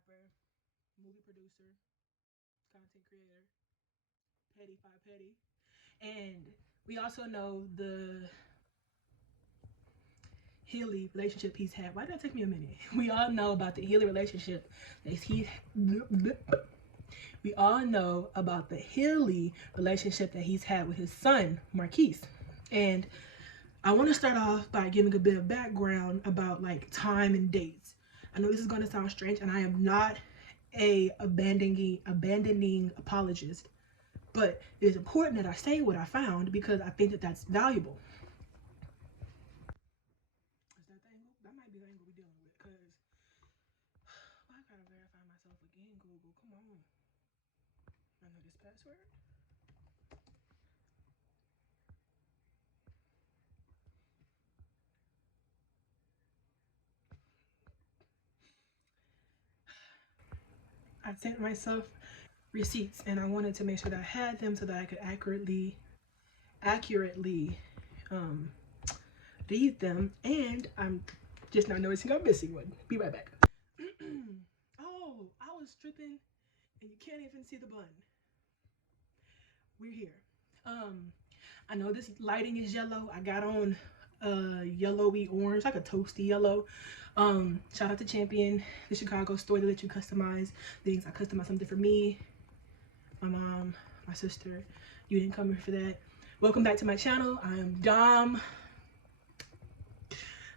rapper, movie producer, content creator, petty five petty. And we also know the Healy relationship he's had. Why did that take me a minute? We all know about the Healy relationship that he we all know about the Healy relationship that he's had with his son, Marquise. And I want to start off by giving a bit of background about like time and dates. I know this is going to sound strange, and I am not a abandoning apologist, but it is important that I say what I found because I think that that's valuable. Is that the angle? That might be the angle we're dealing with, because I gotta verify myself again, Google. Come on. I know this password. I sent myself receipts, and I wanted to make sure that I had them so that I could accurately read them, and I'm just not noticing I'm missing one. Be right back. Oh, I was tripping, and you can't even see the bun. We're here. I know this lighting is yellow. I got on yellowy orange, like a toasty yellow. Shout out to Champion, the Chicago store that let you customize things. I customized something for me, my mom, my sister. You didn't come here for that. Welcome back to my channel. I am Dom.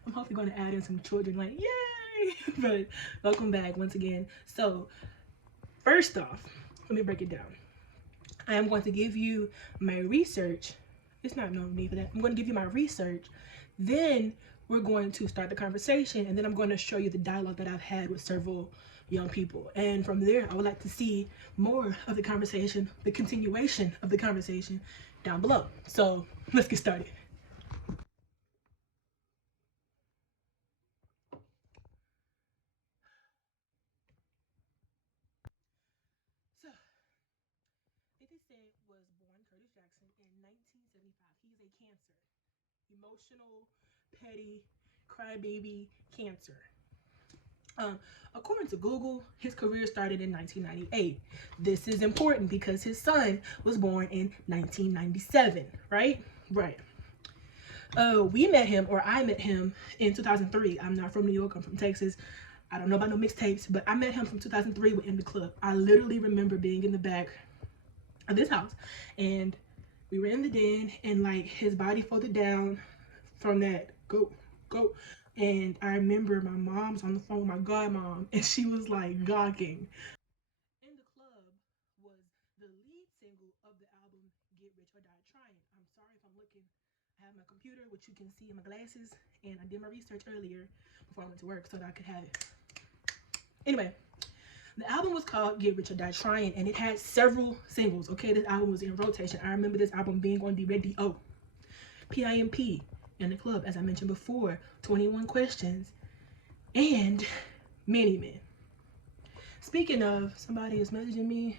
I'm hopefully going to add in some children, like, yay! But welcome back once again. So first off, let me break it down. I am going to give you my research. It's not no need for that. I'm going to give you my research. Then we're going to start the conversation, and then I'm going to show you the dialogue that I've had with several young people. And from there, I would like to see more of the conversation, the continuation of the conversation down below. So let's get started. So, 50 Cent was born Curtis Jackson in 1975. He is a Cancer. Emotional, petty, crybaby Cancer. According to Google, his career started in 1998. This is important because his son was born in 1997, right? Right. We met him, or I met him in 2003. I'm not from New York, I'm from Texas. I don't know about no mixtapes, but I met him from 2003 with In the Club. I literally remember being in the back of this house, and we were in the den, and like his body folded down from that go. And I remember my mom's on the phone with my godmom, and she was like gawking. In the Club was the lead single of the album Get Rich or Die Trying. I'm sorry if I'm looking. I have my computer, which you can see in my glasses, and I did my research earlier before I went to work so that I could have it. Anyway, the album was called Get Rich or Die Trying, and it had several singles. Okay, this album was in rotation. I remember this album being on the radio. PIMP, In the Club, as I mentioned before, 21 Questions, and Many Men. Speaking of, somebody is messaging me.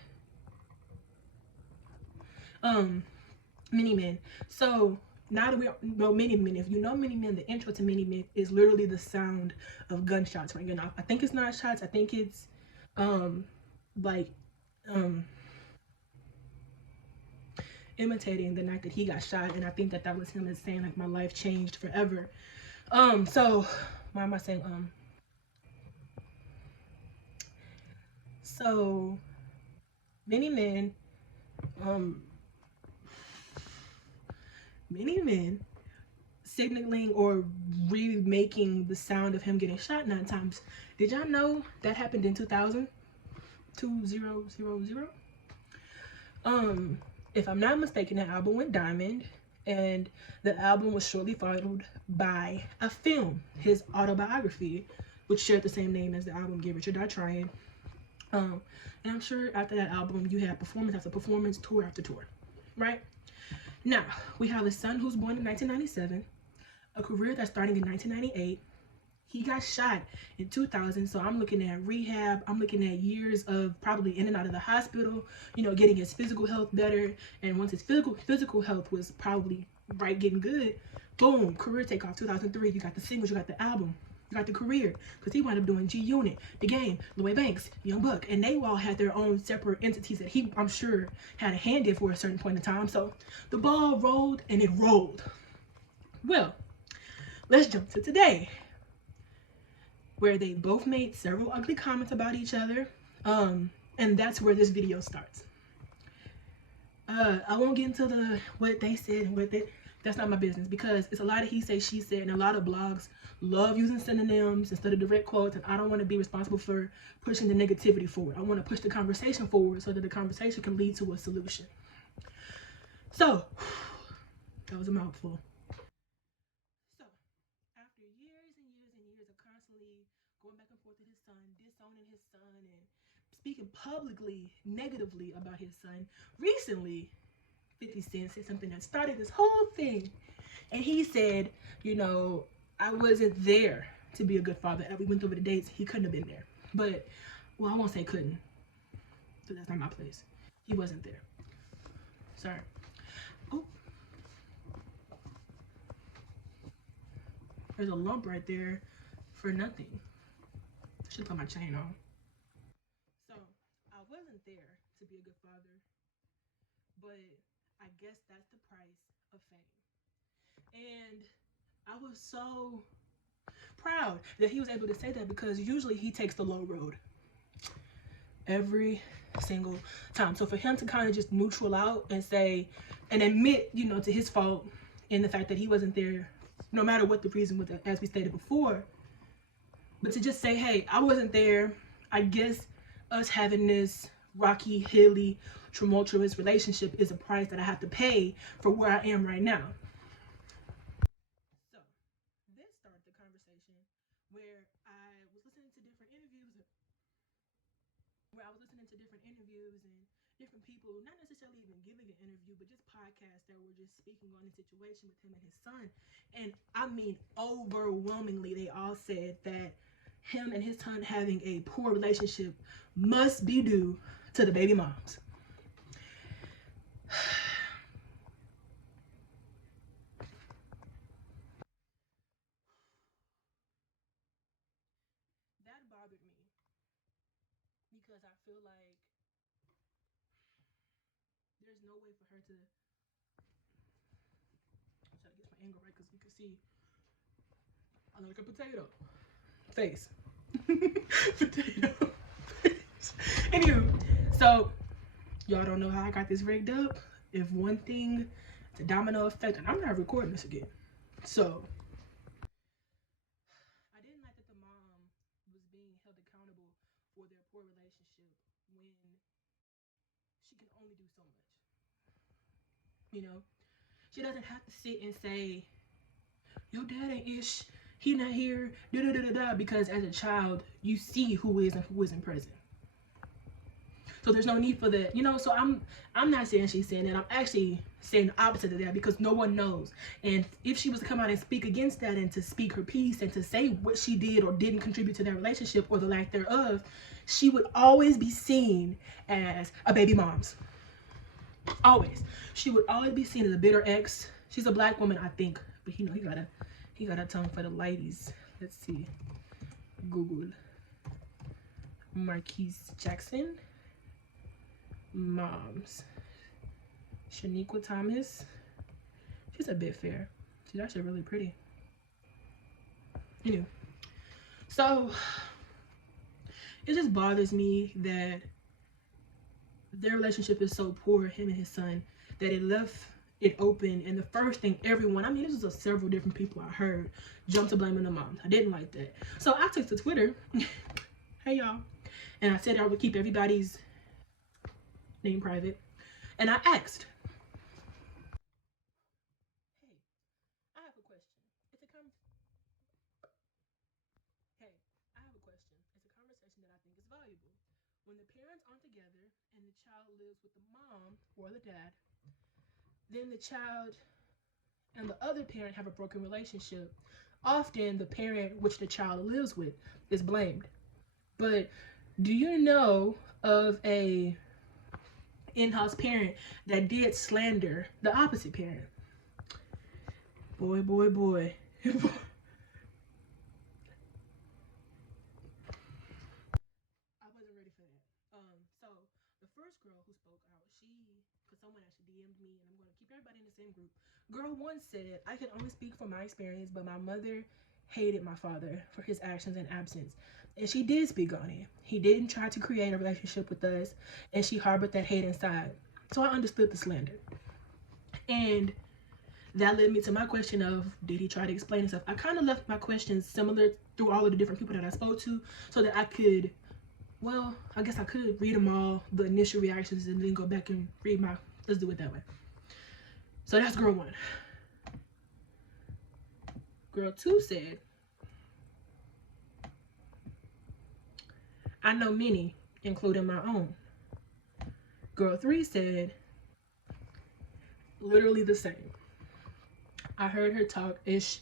Many Men. So now that we know Many Men, if you know Many Men, the intro to Many Men is literally the sound of gunshots ringing off. I think it's not shots. I think it's imitating the night that he got shot, and I think that was him saying like, my life changed forever. So why am I saying so Many Men, Many Men, signaling or remaking the sound of him getting shot 9 times. Did y'all know that happened in 2000? 2000. If I'm not mistaken, the album went diamond, and the album was shortly followed by a film, his autobiography, which shared the same name as the album Get Rich or Die Trying. And I'm sure after that album, you have performance after performance, tour after tour, right? Now, we have a son who's born in 1997, a career that's starting in 1998. He got shot in 2000, so I'm looking at rehab. I'm looking at years of probably in and out of the hospital, you know, getting his physical health better. And once his physical health was probably right, getting good, boom, career takeoff, 2003. You got the singles, you got the album. You got the career, because he wound up doing G Unit, The Game, Lloyd Banks, Young Buck, and they all had their own separate entities that he, I'm sure, had a hand in for a certain point in time. So the ball rolled and it rolled. Well, let's jump to today, where they both made several ugly comments about each other. And that's where this video starts. I won't get into what they said and what that's not my business, because it's a lot of he say, she said, and a lot of blogs love using synonyms instead of direct quotes, and I don't want to be responsible for pushing the negativity forward. I want to push the conversation forward so that the conversation can lead to a solution. So, that was a mouthful. So, after years and years and years of constantly going back and forth with his son, disowning his son, and speaking publicly negatively about his son, recently 50 Cent said something that started this whole thing. And he said, you know, I wasn't there to be a good father. We went over the dates. He couldn't have been there. But, well, I won't say couldn't, so that's not my place. He wasn't there. Sorry. Oh. There's a lump right there for nothing. I should put my chain on. So, I wasn't there to be a good father, but I guess that's the price of fame. And I was so proud that he was able to say that, because usually he takes the low road every single time. So for him to kind of just neutral out and say and admit, you know, to his fault and the fact that he wasn't there, no matter what the reason was, as we stated before, but to just say, hey, I wasn't there. I guess us having this rocky, hilly, tumultuous relationship is a price that I have to pay for where I am right now. So this started the conversation where I was listening to different interviews and different people, not necessarily even giving an interview, but just podcasts that were just speaking on the situation with him and his son. And I mean, overwhelmingly, they all said that him and his son having a poor relationship must be due to the baby moms. That bothered me, because I feel like there's no way for her to, I'm trying to get my angle right because you can see I look like a potato face. Potato face. Anywho, so y'all don't know how I got this rigged up. If one thing, it's a domino effect, and I'm not recording this again. So I didn't like that the mom was being held accountable for their poor relationship when she can only do so much. You know, she doesn't have to sit and say, your dad ain't ish, he not here, da da da da da, because as a child you see who is and who isn't present. So there's no need for that, you know. So I'm not saying she's saying that. I'm actually saying the opposite of that, because no one knows. And if she was to come out and speak against that, and to speak her piece, and to say what she did or didn't contribute to that relationship or the lack thereof, she would always be seen as a baby mom's. Always. She would always be seen as a bitter ex. She's a black woman, I think, but you know, he got a tongue for the ladies. Let's see. Google Marquise Jackson moms. Chanequa Thomas. She's a bit fair. She's actually really pretty. Anyway, so it just bothers me that their relationship is so poor, him and his son, that it left it open. And the first thing everyone, I mean, this was several different people I heard jump to blaming the mom. I didn't like that. So I took to Twitter, hey y'all, and I said I would keep everybody's name private, and I asked, hey, I have a question. Hey, I have a question. It's a conversation that I think is valuable. When the parents aren't together and the child lives with the mom or the dad, then the child and the other parent have a broken relationship. Often the parent which the child lives with is blamed. But do you know of a in-house parent that did slander the opposite parent? Boy. girl who spoke out. Because someone actually DM'd me, and I'm going to keep everybody in the same group. Girl one said, I can only speak from my experience, but my mother hated my father for his actions and absence. And she did speak on it. He didn't try to create a relationship with us, and she harbored that hate inside. So I understood the slander. And that led me to my question of, did he try to explain himself? I kind of left my questions similar through all of the different people that I spoke to so that I could, well, I guess I could read them all, the initial reactions, and then go back and read my, let's do it that way. So that's girl one. Girl two said, I know many, including my own. Girl three said, literally the same. I heard her talk ish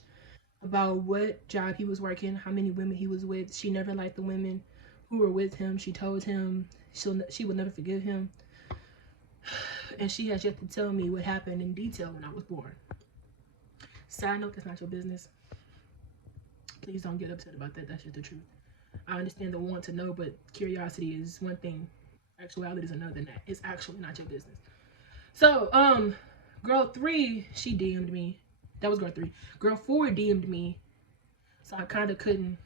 about what job he was working, how many women he was with. She never liked the women who were with him. She told him she would never forgive him. And she has yet to tell me what happened in detail when I was born. Side note, that's not your business. Please don't get upset about that. That's just the truth. I understand the want to know, but curiosity is one thing. Actuality is another than that. It's actually not your business. So, girl three, she DM'd me. That was girl three. Girl four DM'd me. So I kind of couldn't.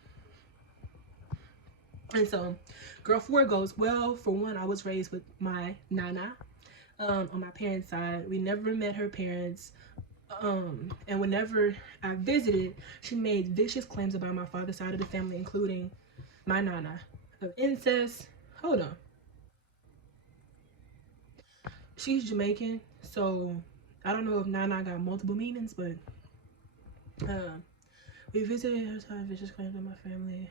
And so, girl four goes, well, for one, I was raised with my nana on my parents' side. We never met her parents. And whenever I visited, she made vicious claims about my father's side of the family, including my nana, of incest. Hold on. She's Jamaican, so I don't know if nana got multiple meanings, but we visited her side of vicious claims about my family,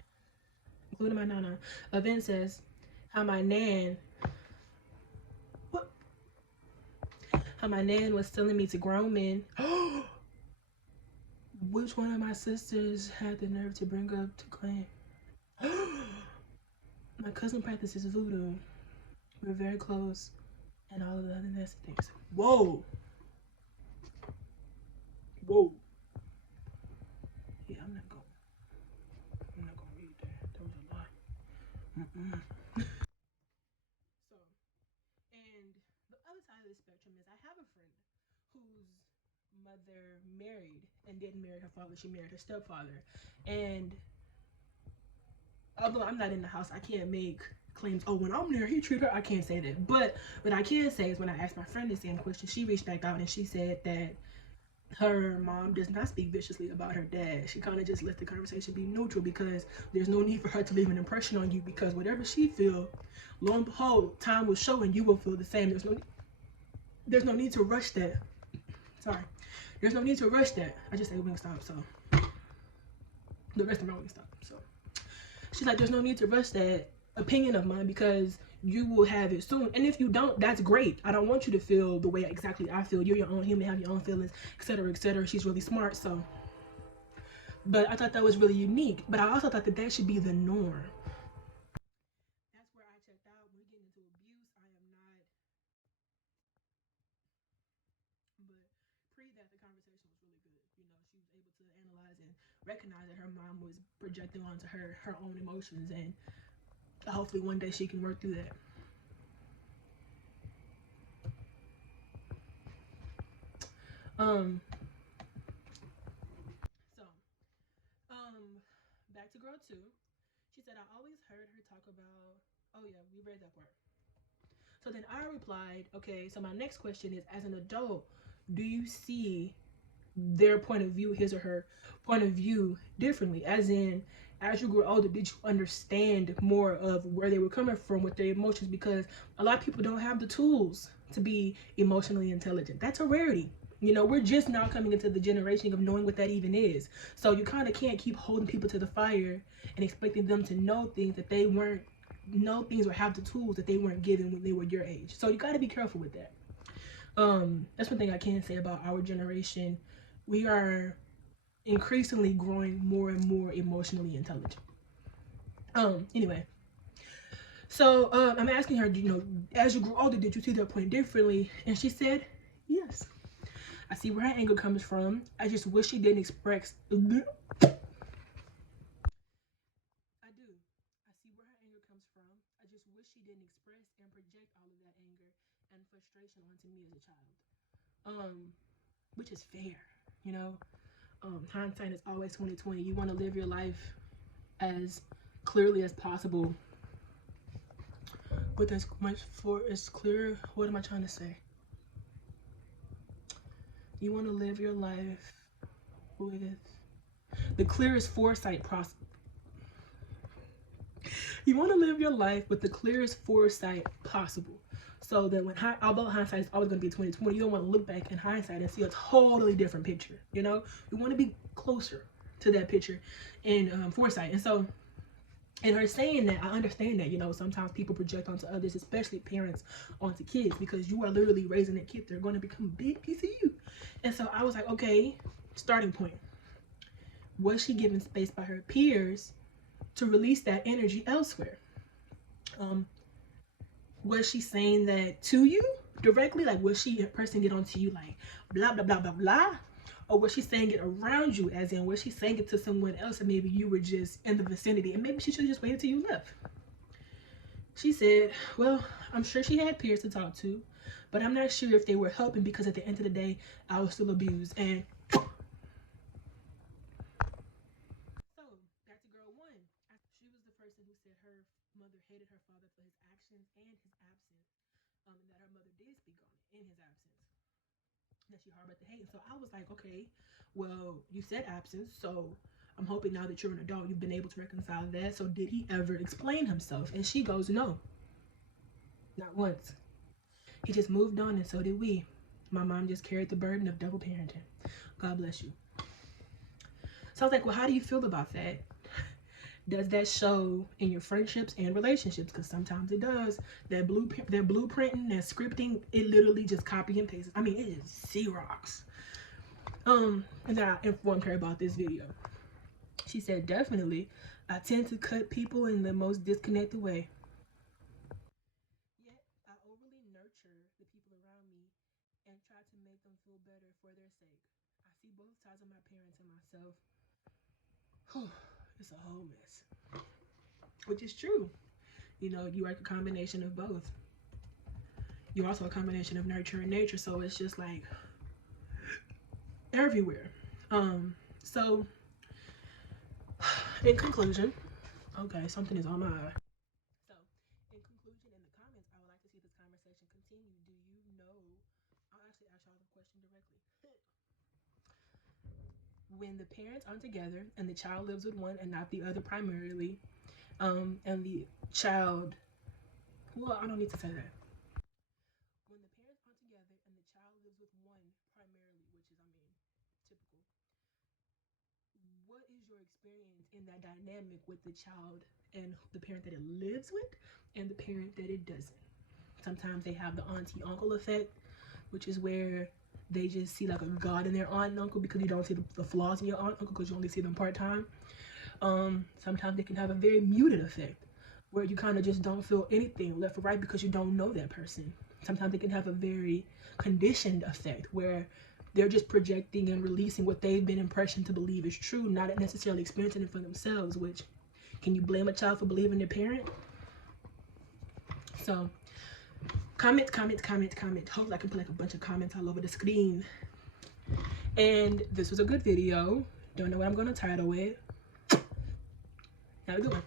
including my nana, of incest. How my nan was selling me to grown men. Which one of my sisters had the nerve to bring up to claim? My cousin practices voodoo. We're very close, and all of the other nasty things. Whoa. Yeah, I'm not gonna read that. That was a lot. So, and the other side of the spectrum is I have a friend whose mother married and didn't marry her father. She married her stepfather. And although I'm not in the house, I can't make claims, oh, when I'm there, he treated her. I can't say that. But what I can say is when I asked my friend the same question, she reached back out and she said that her mom does not speak viciously about her dad. She kind of just let the conversation be neutral because there's no need for her to leave an impression on you, because whatever she feel, lo and behold, time will show and you will feel the same. There's no need to rush that. Sorry. There's no need to rush that. I just ate Wingstop, so the rest of my Wingstop. So she's like, there's no need to rush that opinion of mine because you will have it soon. And if you don't, that's great. I don't want you to feel the way exactly I feel. You're your own human, have your own feelings, etc., etc. She's really smart, so. But I thought that was really unique. But I also thought that should be the norm. That's where I checked out. When we get into abuse, I am not. But pre that, the conversation was really good. You know, she was able to analyze and recognize that her mom was projecting onto her own emotions, and hopefully one day she can work through that. Back to girl two. She said, I always heard her talk about, oh yeah, we read that part. So then I replied, okay, so my next question is, as an adult, do you see their point of view, his or her point of view differently? As in, as you grew older, did you understand more of where they were coming from with their emotions? Because a lot of people don't have the tools to be emotionally intelligent. That's a rarity. You know, we're just now coming into the generation of knowing what that even is. So you kind of can't keep holding people to the fire and expecting them to know things that they weren't, know things or have the tools that they weren't given when they were your age. So you got to be careful with that. That's one thing I can say about our generation. We are increasingly growing more and more emotionally intelligent. Anyway. So I'm asking her, you know, as you grew older, did you see that point differently? And she said, yes. I see where her anger comes from. I just wish she didn't express. I do. I see where her anger comes from. I just wish she didn't express and project all of that anger frustration onto me as a child, which is fair, you know. Hindsight is always 2020. You want to live your life as clearly as possible, with as much for as clear. What am I trying to say? You want to live your life with the clearest foresight possible. You want to live your life with the clearest foresight possible, so that when although hindsight is always going to be 2020, you don't want to look back in hindsight and see a totally different picture. You know, you want to be closer to that picture in foresight. And so, in her saying that, I understand that, you know, sometimes people project onto others, especially parents, onto kids, because you are literally raising that kid. They're going to become a big piece of you. And so I was like, okay, starting point. Was she given space by her peers to release that energy elsewhere? Was she saying that to you directly? Like, was she a person get onto you like blah blah blah blah blah, or was she saying it around you, as in was she saying it to someone else and maybe you were just in the vicinity and maybe she should have just waited till you left? She said, well, I'm sure she had peers to talk to, but I'm not sure if they were helping, because at the end of the day I was still abused. And back to girl one. She was the person who said her mother hated her father for his actions and his absence, and that her mother did speak on it in his absence, that she harbored the hate. And so I was like, okay, well, you said absence, so I'm hoping now that you're an adult, you've been able to reconcile that. So did he ever explain himself? And she goes, no, not once. He just moved on, and so did we. My mom just carried the burden of double parenting. God bless you. So I was like, well, how do you feel about that? Does that show in your friendships and relationships? Because sometimes it does. That blueprinting, that scripting, it literally just copy and paste. I mean, it is Xerox. And then I informed her about this video. She said, definitely, I tend to cut people in the most disconnected way. Yet, I overly nurture the people around me and try to make them feel better for their sake. I see both sides of my parents and myself. It's a whole mess. Which is true. You know, you are a combination of both. You're also a combination of nurture and nature, so it's just like everywhere. So in conclusion, okay, something is on my eye. So in conclusion, in the comments, I would like to see this conversation continue. Do you know, I'll actually ask y'all the question directly. When the parents aren't together and the child lives with one and not the other primarily, and the child, well, I don't need to say that. When the parents aren't together and the child lives with one primarily, which is, I mean, typical, what is your experience in that dynamic with the child and the parent that it lives with and the parent that it doesn't? Sometimes they have the auntie uncle effect, which is where they just see like a god in their aunt and uncle, because you don't see the flaws in your aunt and uncle because you only see them part-time. Sometimes they can have a very muted effect, where you kind of just don't feel anything left or right because you don't know that person. Sometimes they can have a very conditioned effect, where they're just projecting and releasing what they've been impressioned to believe is true, not necessarily experiencing it for themselves. Which, can you blame a child for believing their parent? So comment. Hopefully I can put like a bunch of comments all over the screen. And this was a good video. Don't know what I'm gonna title it. Have a good one.